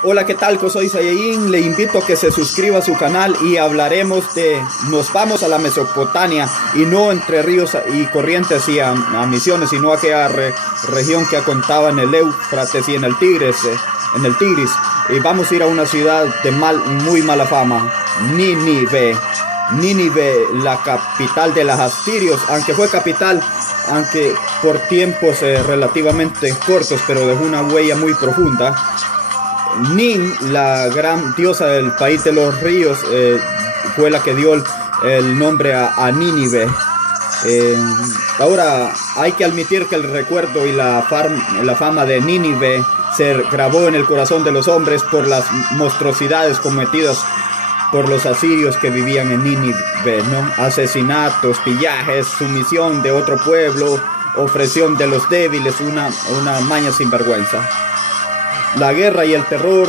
Hola, ¿qué tal? Yo soy Sayayin. Le invito a que se suscriba a su canal y hablaremos nos vamos a la Mesopotamia y no entre ríos y corrientes y a Misiones, sino a aquella región que contaba en el Éufrates y en el Tigris. Y vamos a ir a una ciudad de muy mala fama, Nínive. Nínive, la capital de los asirios, aunque fue capital, aunque por tiempos relativamente cortos, pero dejó una huella muy profunda. Nin, la gran diosa del país de los ríos, fue la que dio el nombre a Nínive. Ahora hay que admitir que el recuerdo y la fama de Nínive se grabó en el corazón de los hombres por las monstruosidades cometidas por los asirios que vivían en Nínive, ¿no? Asesinatos, pillajes, sumisión de otro pueblo, opresión de los débiles, una maña sin vergüenza. La guerra y el terror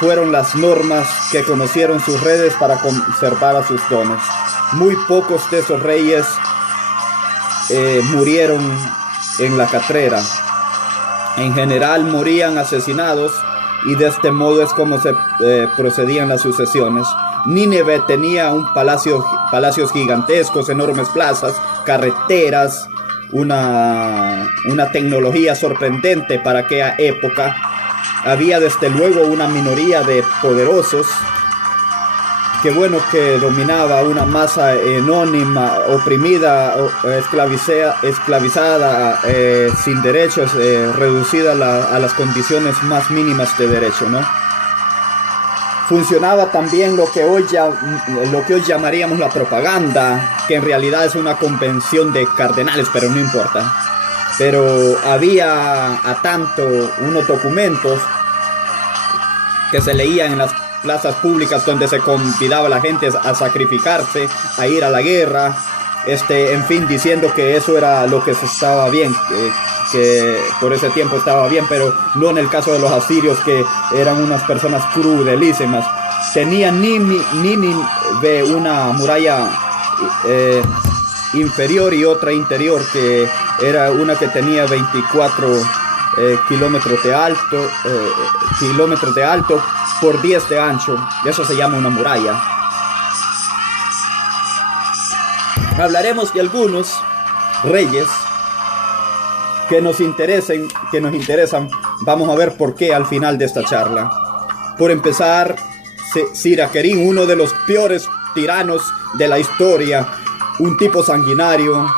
fueron las normas que conocieron sus reyes para conservar a sus dones. Muy pocos de esos reyes murieron en la catrera. En general morían asesinados y de este modo es como se procedían las sucesiones. Nínive tenía palacios gigantescos, enormes plazas, carreteras, una tecnología sorprendente para aquella época. Había desde luego una minoría de poderosos que dominaba una masa anónima, oprimida, esclavizada, sin derechos, reducida a las condiciones más mínimas de derecho, ¿no? Funcionaba también lo que hoy llamaríamos la propaganda, que en realidad es una convención de cardenales, pero no importa. Pero había unos documentos que se leían en las plazas públicas donde se convidaba a la gente a sacrificarse, a ir a la guerra, en fin, diciendo que eso era lo que estaba bien, que por ese tiempo estaba bien, pero no en el caso de los asirios, que eran unas personas crudelísimas. Tenía Nínive una muralla inferior y otra interior, que era una que tenía 24 kilómetros de alto por 10 de ancho. Eso se llama una muralla. Hablaremos de algunos reyes que nos interesan. Vamos a ver por qué al final de esta charla. Por empezar, Siraquerín, uno de los peores tiranos de la historia, un tipo sanguinario.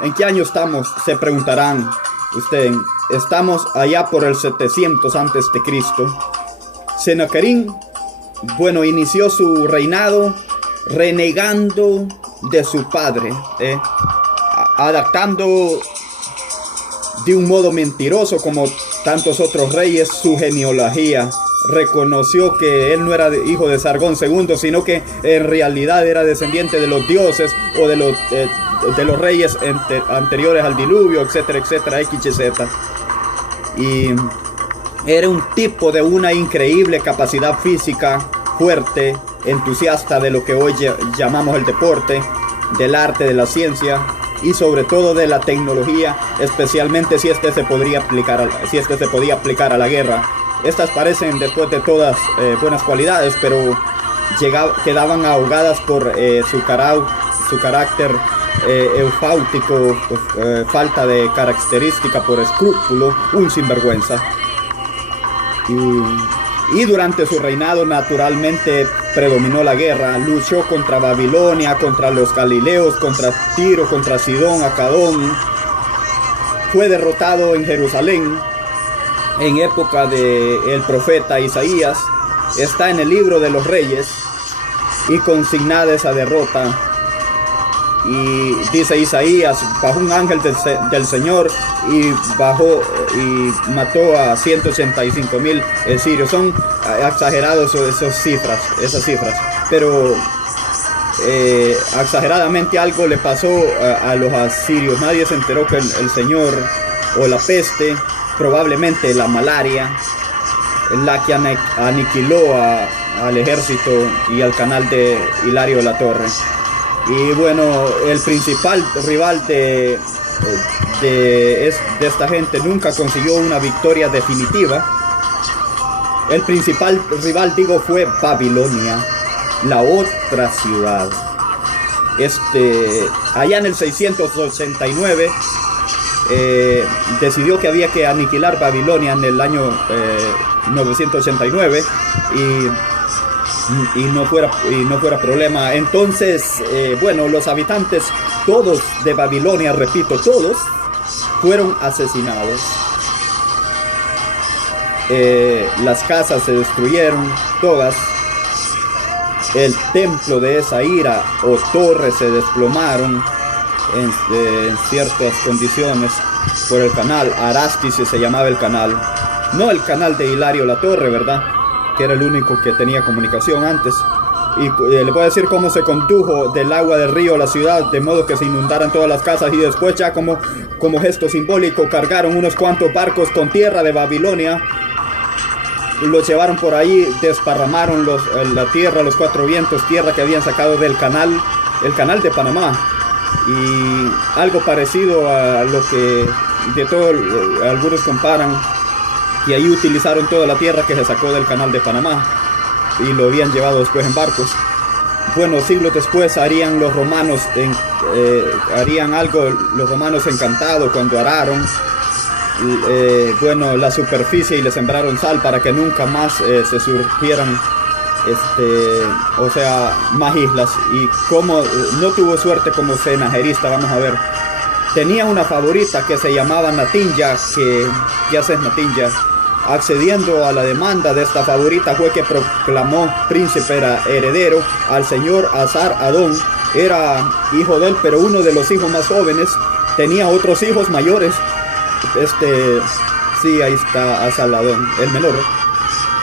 ¿En qué año estamos? Se preguntarán ustedes. Estamos allá por el 700 antes de Cristo. Sennacherib, inició su reinado renegando de su padre, adaptando de un modo mentiroso, como tantos otros reyes, su genealogía. Reconoció que él no era hijo de Sargón II, sino que en realidad era descendiente de los dioses o de los reyes anteriores al diluvio, etcétera, etcétera, XZ. Y era un tipo de una increíble capacidad física, fuerte, entusiasta de lo que hoy llamamos el deporte, del arte, de la ciencia y sobre todo de la tecnología, especialmente si se podía aplicar a la guerra. Estas parecen, después de todas, buenas cualidades, pero quedaban ahogadas por su carácter eufáutico, falta de característica, por escrúpulo, un sinvergüenza. Y durante su reinado naturalmente predominó la guerra. Luchó contra Babilonia, contra los galileos, contra Tiro, contra Sidón, Acadón. Fue derrotado en Jerusalén en época del profeta Isaías. Está en el libro de los reyes y consignada esa derrota. Y dice Isaías: bajó un ángel del Señor y mató a 185,000 sirios. Son exagerados esas cifras, pero exageradamente algo le pasó a los asirios. Nadie se enteró que el Señor, o la peste, probablemente la malaria, la que aniquiló al ejército y al canal de Hilario de la Torre. Y el principal rival de esta gente nunca consiguió una victoria definitiva, El principal rival, digo, fue Babilonia, la otra ciudad. Allá en el 689 decidió que había que aniquilar Babilonia en el año 989 y no fuera problema. Entonces, bueno, los habitantes todos de Babilonia, repito, todos fueron asesinados. Las casas se destruyeron todas. El templo de esa ira o torre se desplomaron en ciertas condiciones por el canal. Arastis se llamaba el canal. No el canal de Hilario La Torre, ¿verdad? Que era el único que tenía comunicación antes. Y le voy a decir cómo se condujo del agua del río a la ciudad, de modo que se inundaran todas las casas. Y después, ya como gesto simbólico, cargaron unos cuantos barcos con tierra de Babilonia. Los llevaron por ahí, desparramaron la tierra, los cuatro vientos, tierra que habían sacado del canal, el canal de Panamá. Y algo parecido a lo que algunos comparan, y ahí utilizaron toda la tierra que se sacó del canal de Panamá y lo habían llevado después en barcos. Bueno, siglos después harían los romanos los romanos encantados cuando araron bueno, la superficie y le sembraron sal para que nunca más se surgieran o sea, más islas. Y como no tuvo suerte como senajerista, vamos a ver, tenía una favorita que se llamaba Natinja, ¿qué hace Natinja? Accediendo a la demanda de esta favorita fue que proclamó príncipe heredero al señor Azar Adón. Era hijo de él, pero uno de los hijos más jóvenes tenía otros hijos mayores. Sí, ahí está Asaladón, el menor.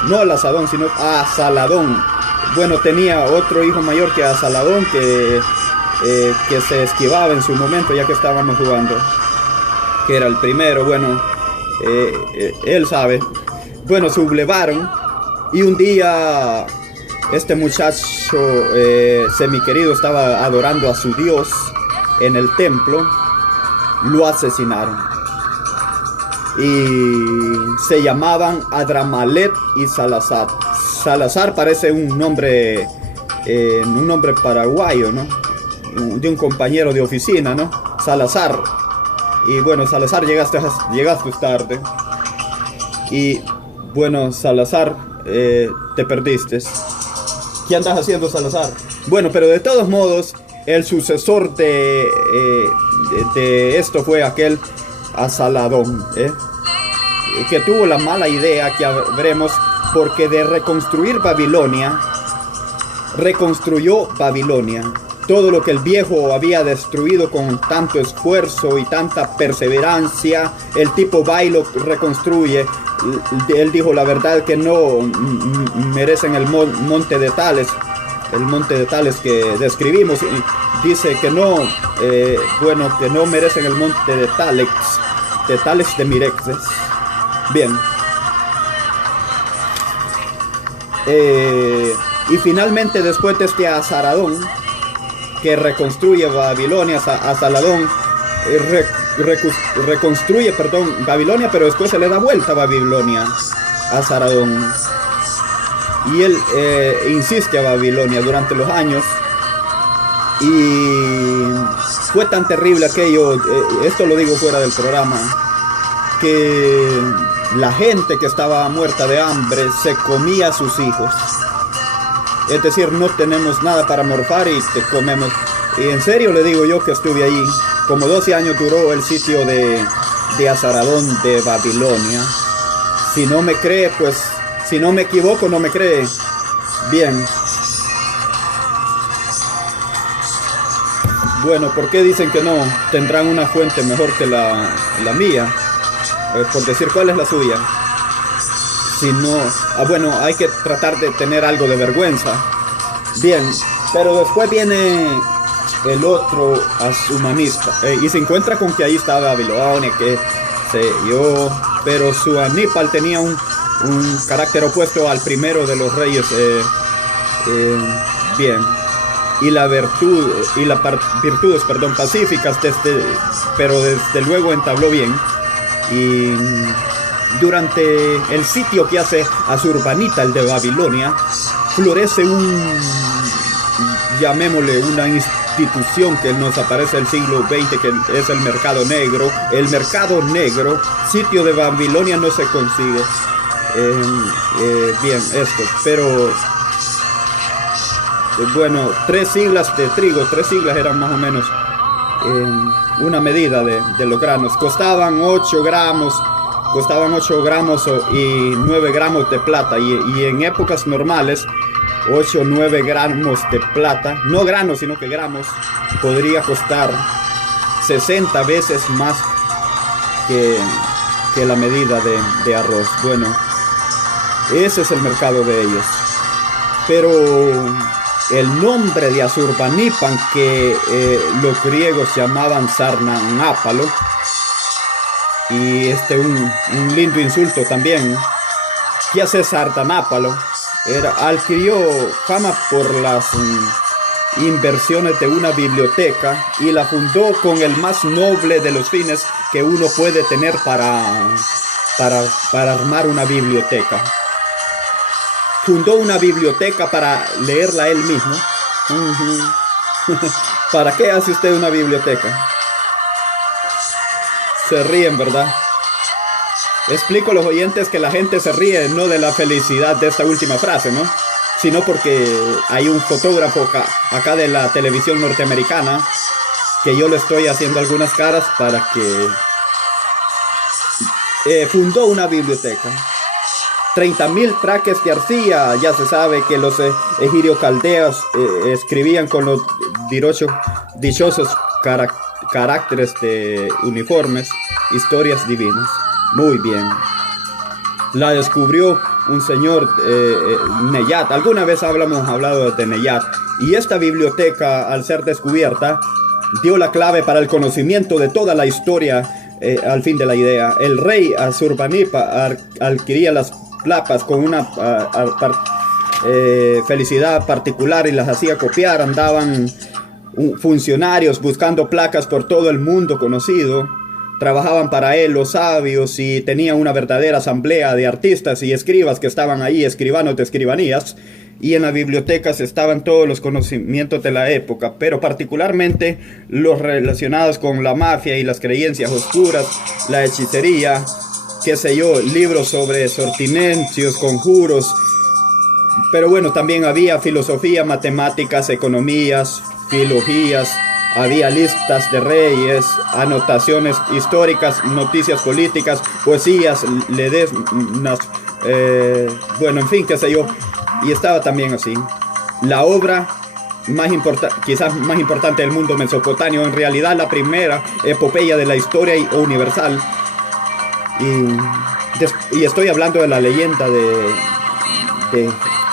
No Asadón, sino Asaladón. Bueno, tenía otro hijo mayor que Asaladón que se esquivaba en su momento, ya que estábamos jugando, que era el primero. Bueno, él sabe. Bueno, sublevaron y un día este muchacho semiquerido estaba adorando a su Dios en el templo. Lo asesinaron. Y se llamaban Adramalet y Salazar. Salazar parece un nombre paraguayo, ¿no? De un compañero de oficina, ¿no? Salazar. Y bueno, Salazar, llegaste tarde. Y bueno, Salazar, te perdiste. ¿Qué andas haciendo, Salazar? Bueno, pero de todos modos, el sucesor de esto fue aquel Asaladón, que tuvo la mala idea que veremos, porque de reconstruir Babilonia, reconstruyó Babilonia. Todo lo que el viejo había destruido con tanto esfuerzo y tanta perseverancia, el tipo va y lo reconstruye. Él dijo la verdad que no merecen el monte de Tales, el monte de Tales que describimos. Dice que no, bueno, que no merecen el monte de Tales de Mirexes. Bien. Y finalmente, después de este Asaradón, que reconstruye Babilonia, Asaladón reconstruye, Babilonia, pero después se le da vuelta a Babilonia, Asaradón. Y él insiste a Babilonia durante los años. Y fue tan terrible aquello, esto lo digo fuera del programa, que la gente que estaba muerta de hambre se comía a sus hijos. Es decir, no tenemos nada para morfar y te comemos. Y en serio le digo yo que estuve ahí. Como 12 años duró el sitio de Asaradón de Babilonia. Si no me cree, pues, si no me equivoco, no me cree. Bien. Bueno, ¿por qué dicen que no? Tendrán una fuente mejor que la mía. Por decir cuál es la suya. Si no, bueno, hay que tratar de tener algo de vergüenza. Bien, pero después viene el otro humanista y se encuentra con que ahí está Babilonia, que sé yo, pero su Aníbal tenía un carácter opuesto al primero de los reyes. Bien, y la virtud y las virtudes, pacíficas, pero desde luego entabló bien. Y durante el sitio que hace Asurbanipal, el de Babilonia, florece llamémosle una institución que nos aparece en el siglo XX, que es el mercado negro. El mercado negro, sitio de Babilonia, no se consigue. Bien, esto, pero bueno, 3 siglas de trigo, 3 siglas eran más o menos una medida de los granos. Costaban 8 gramos y 9 gramos de plata, y en épocas normales 8 o 9 gramos de plata, no granos sino que gramos, podría costar 60 veces más que la medida de arroz. Bueno, ese es el mercado de ellos. Pero el nombre de Asurbanipal, que los griegos llamaban Sardanápalo, y un lindo insulto también. ¿Qué hace Sardanápalo? Adquirió fama por las inversiones de una biblioteca, y la fundó con el más noble de los fines que uno puede tener para armar una biblioteca. Fundó una biblioteca para leerla él mismo. ¿Para qué hace usted una biblioteca? Se ríen, ¿verdad? Explico a los oyentes que la gente se ríe no de la felicidad de esta última frase, ¿no? Sino porque hay un fotógrafo acá de la televisión norteamericana que yo le estoy haciendo algunas caras para que fundó una biblioteca. 30.000 traques de arcilla. Ya se sabe que los egipcios caldeos escribían con los dichosos caracteres de uniformes, historias divinas. Muy bien. La descubrió un señor Neyat. Alguna vez hablado de Neyat. Y esta biblioteca, al ser descubierta, dio la clave para el conocimiento de toda la historia. Al fin de la idea, el rey Asurbanipal adquiría las placas con una felicidad particular y las hacía copiar. Andaban funcionarios buscando placas por todo el mundo conocido. Trabajaban para él los sabios, y tenía una verdadera asamblea de artistas y escribas que estaban ahí, escribanos de escribanías. Y en las bibliotecas estaban todos los conocimientos de la época, pero particularmente los relacionados con la mafia y las creencias oscuras, la hechicería, qué sé yo, libros sobre sortilegios, conjuros. Pero bueno, también había filosofía, matemáticas, economías, filologías, había listas de reyes, anotaciones históricas, noticias políticas, poesías, ledesmas, bueno, en fin, qué sé yo. Y estaba también así. La obra quizás más importante del mundo mesopotamio, en realidad la primera epopeya de la historia universal. Y estoy hablando de la leyenda de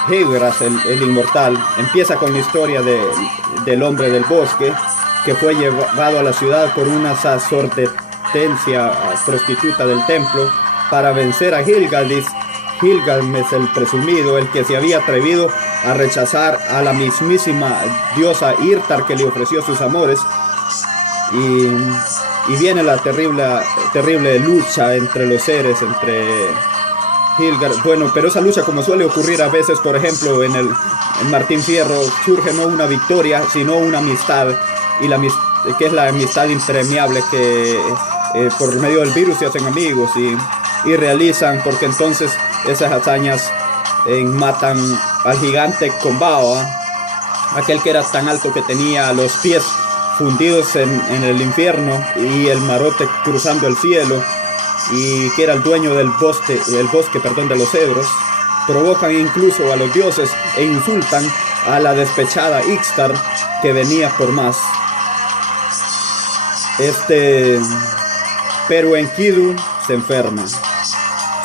Hegras, el inmortal. Empieza con la historia del hombre del bosque, que fue llevado a la ciudad por una sacerdotencia prostituta del templo para vencer a Gilgamesh, el presumido, el que se había atrevido a rechazar a la mismísima diosa Irtar, que le ofreció sus amores. Y viene la terrible lucha entre los seres, entre Gilgamesh. Bueno, pero esa lucha, como suele ocurrir a veces, por ejemplo, en Martín Fierro, surge no una victoria, sino una amistad, que es la amistad impermeable, que por medio del virus se hacen amigos y realizan, porque entonces esas hazañas matan al gigante Combaoa, aquel que era tan alto que tenía los pies fundidos en el infierno y el marote cruzando el cielo, y que era el dueño del bosque de los cedros. Provocan incluso a los dioses e insultan a la despechada Ixtar, que venía por más. Pero Enkidu se enferma,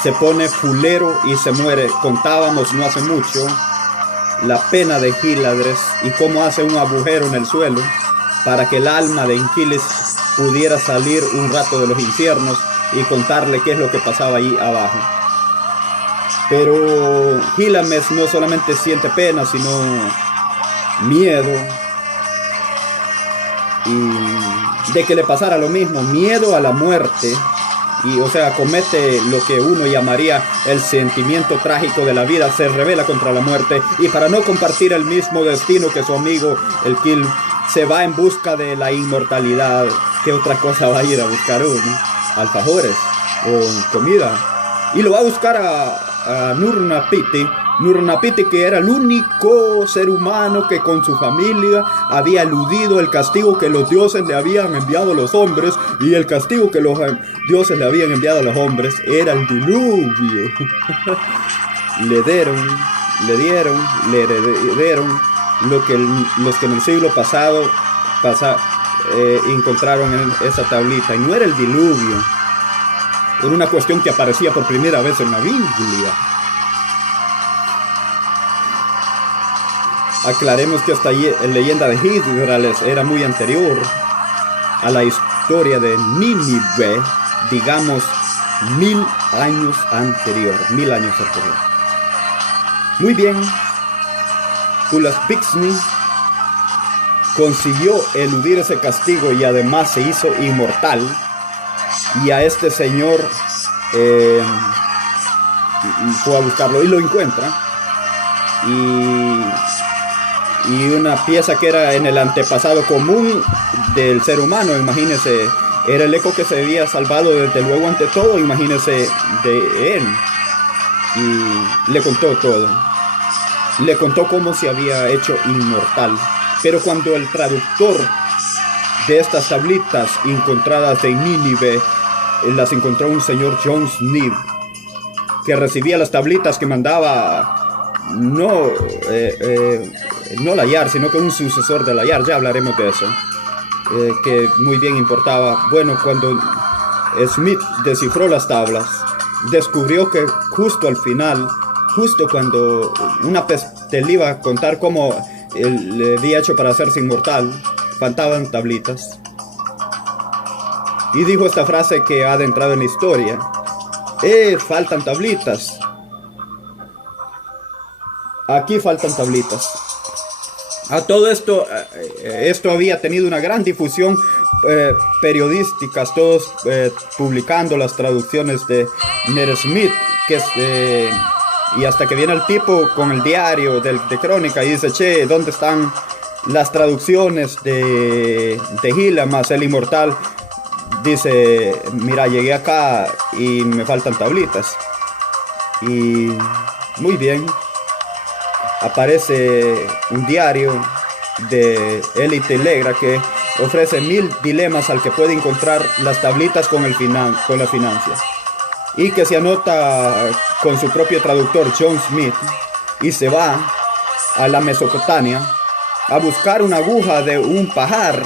se pone fulero y se muere. Contábamos no hace mucho la pena de Gíladres y cómo hace un agujero en el suelo para que el alma de Enkilis pudiera salir un rato de los infiernos y contarle qué es lo que pasaba ahí abajo. Pero Gilgamesh no solamente siente pena, sino miedo, y de que le pasara lo mismo, miedo a la muerte, y o sea, comete lo que uno llamaría el sentimiento trágico de la vida, se rebela contra la muerte y para no compartir el mismo destino que su amigo el Kill, se va en busca de la inmortalidad. ¿Qué otra cosa va a ir a buscar uno? Alfajores o comida. Y lo va a buscar a Nurnapiti. Nurnapiti, que era el único ser humano que con su familia había eludido el castigo que los dioses le habían enviado a los hombres, y el castigo que los dioses le habían enviado a los hombres era el diluvio. le dieron lo que los que en el siglo pasado encontraron en esa tablita, y no era el diluvio, era una cuestión que aparecía por primera vez en la Biblia. Aclaremos que esta leyenda de Yggdrasil era muy anterior a la historia de Nínive, digamos 1000 años anterior. Muy bien, Ulazbixni consiguió eludir ese castigo y además se hizo inmortal. Y a este señor fue a buscarlo y lo encuentra. Y una pieza que era en el antepasado común del ser humano, imagínense, era el eco que se había salvado desde luego ante todo, imagínense, de él. Y le contó todo. Le contó cómo se había hecho inmortal. Pero cuando el traductor de estas tablitas encontradas en Nínive, las encontró un señor John Smith, que recibía las tablitas que mandaba no Layard, sino que un sucesor de Layard. Ya hablaremos de eso, que muy bien importaba. Bueno, cuando Smith descifró las tablas, descubrió que justo al final, justo cuando una peste le iba a contar cómo le había hecho para hacerse inmortal, faltaban tablitas. Y dijo esta frase que ha adentrado en la historia: faltan tablitas. Aquí faltan tablitas. A todo esto, esto había tenido una gran difusión periodística, todos publicando las traducciones de Smith, que es, y hasta que viene el tipo con el diario de crónica y dice: che, ¿dónde están las traducciones de Hilamas, el inmortal? Dice: mira, llegué acá y me faltan tablitas. Y muy bien, aparece un diario de Élite Legra que ofrece 1000 dilemas al que puede encontrar las tablitas con la financia, y que se anota con su propio traductor John Smith, y se va a la Mesopotamia a buscar una aguja de un pajar.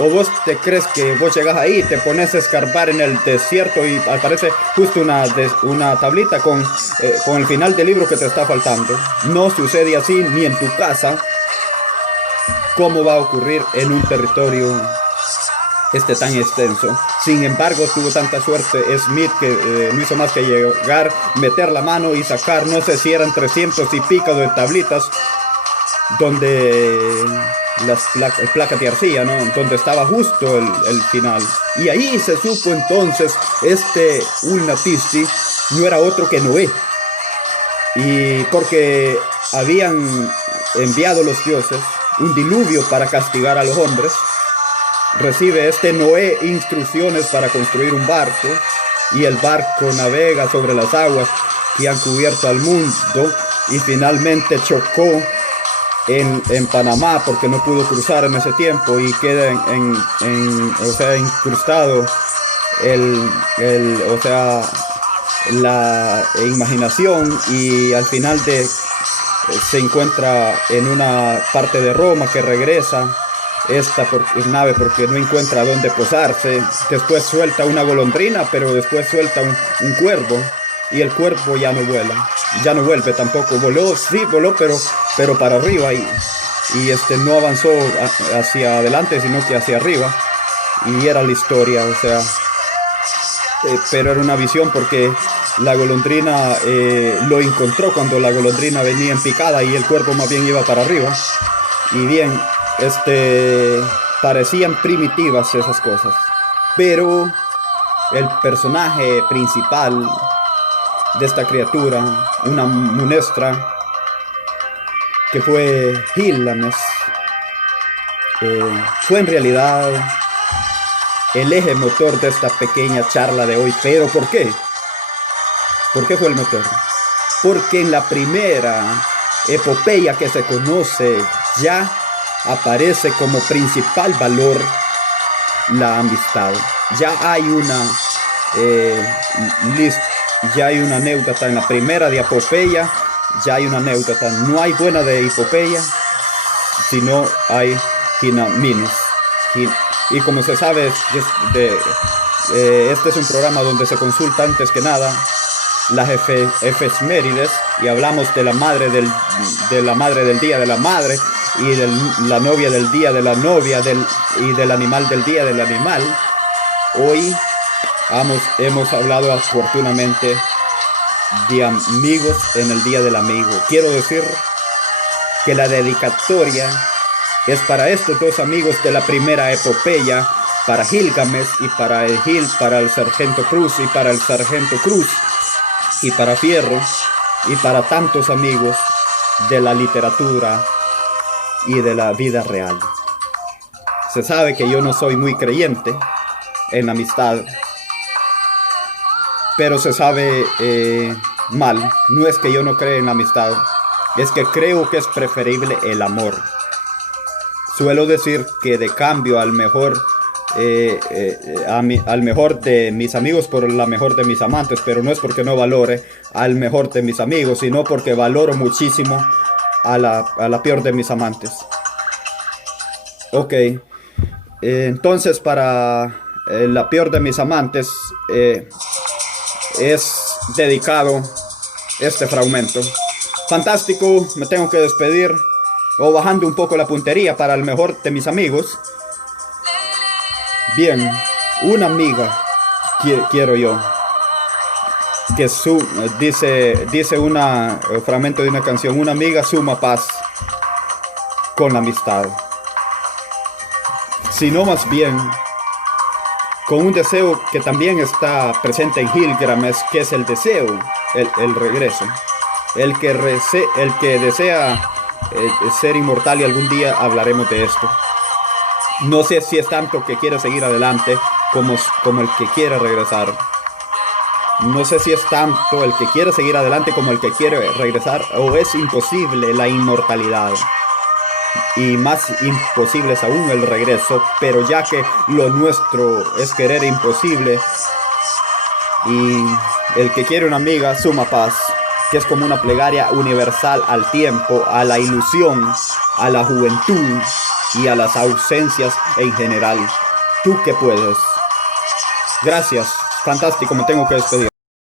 ¿O vos te crees que vos llegas ahí, te pones a escarbar en el desierto y aparece justo una tablita con el final del libro que te está faltando? No sucede así ni en tu casa. ¿Cómo va a ocurrir en un territorio tan extenso? Sin embargo, tuvo tanta suerte Smith que no hizo más que llegar, meter la mano y sacar, no sé si eran 300 y pico de tablitas, donde las placas de arcilla, ¿no? Donde estaba justo el final. Y ahí se supo entonces, Ulnatisti no era otro que Noé. Y porque habían enviado los dioses un diluvio para castigar a los hombres, recibe Noé instrucciones para construir un barco, y el barco navega sobre las aguas que han cubierto al mundo, y finalmente chocó en Panamá porque no pudo cruzar en ese tiempo, y queda incrustado la imaginación, y al final se encuentra en una parte de Roma, que regresa nave porque no encuentra dónde posarse. Después suelta una golondrina, pero después suelta un cuervo, y el cuervo ya no vuelve tampoco. Voló, pero para arriba, y no avanzó hacia adelante, sino que hacia arriba, y era la historia, pero era una visión, porque la golondrina lo encontró cuando la golondrina venía en picada, y el cuerpo más bien iba para arriba. Y bien, parecían primitivas esas cosas, pero el personaje principal de esta criatura, una munestra, que fue Gilgamesh, fue en realidad el eje motor de esta pequeña charla de hoy. ¿Pero por qué? ¿Por qué fue el motor? Porque en la primera epopeya que se conoce ya aparece como principal valor la amistad. Ya hay una ya hay una anécdota en la primera de epopeya. Ya hay una anécdota. No hay buena de epopeya sino hay Ginaminis. Y como se sabe, este es un programa donde se consulta antes que nada las efemérides, y hablamos de la madre del día de la madre, y de la novia del día de la novia, y del animal del día del animal. Hoy hemos hablado afortunadamente de amigos en el día del amigo. Quiero decir que la dedicatoria es para estos dos amigos de la primera epopeya, para Gilgamesh y para el sargento Cruz, y para el sargento Cruz, y para Fierro, y para tantos amigos de la literatura y de la vida real. Se sabe que yo no soy muy creyente en la amistad, pero se sabe mal. No es que yo no crea en la amistad, es que creo que es preferible el amor. Suelo decir que de cambio al mejor de mis amigos por la mejor de mis amantes, pero no es porque no valore al mejor de mis amigos, sino porque valoro muchísimo a la peor de mis amantes. Ok, entonces para la peor de mis amantes es dedicado este fragmento. Fantástico, me tengo que despedir, o bajando un poco la puntería para el mejor de mis amigos. Bien, una amiga quiero yo, que dice un fragmento de una canción: una amiga suma paz con la amistad. Sino más bien con un deseo que también está presente en Gilgamesh, que es el deseo, el regreso. El que desea ser inmortal, y algún día hablaremos de esto. No sé si es tanto que quiere seguir adelante como el que quiere regresar. No sé si es tanto el que quiere seguir adelante como el que quiere regresar, o es imposible la inmortalidad. Y más imposible es aún el regreso, pero ya que lo nuestro es querer imposible, y el que quiere una amiga suma paz, que es como una plegaria universal al tiempo, a la ilusión, a la juventud y a las ausencias en general. Tú que puedes. Gracias, fantástico, me tengo que despedir.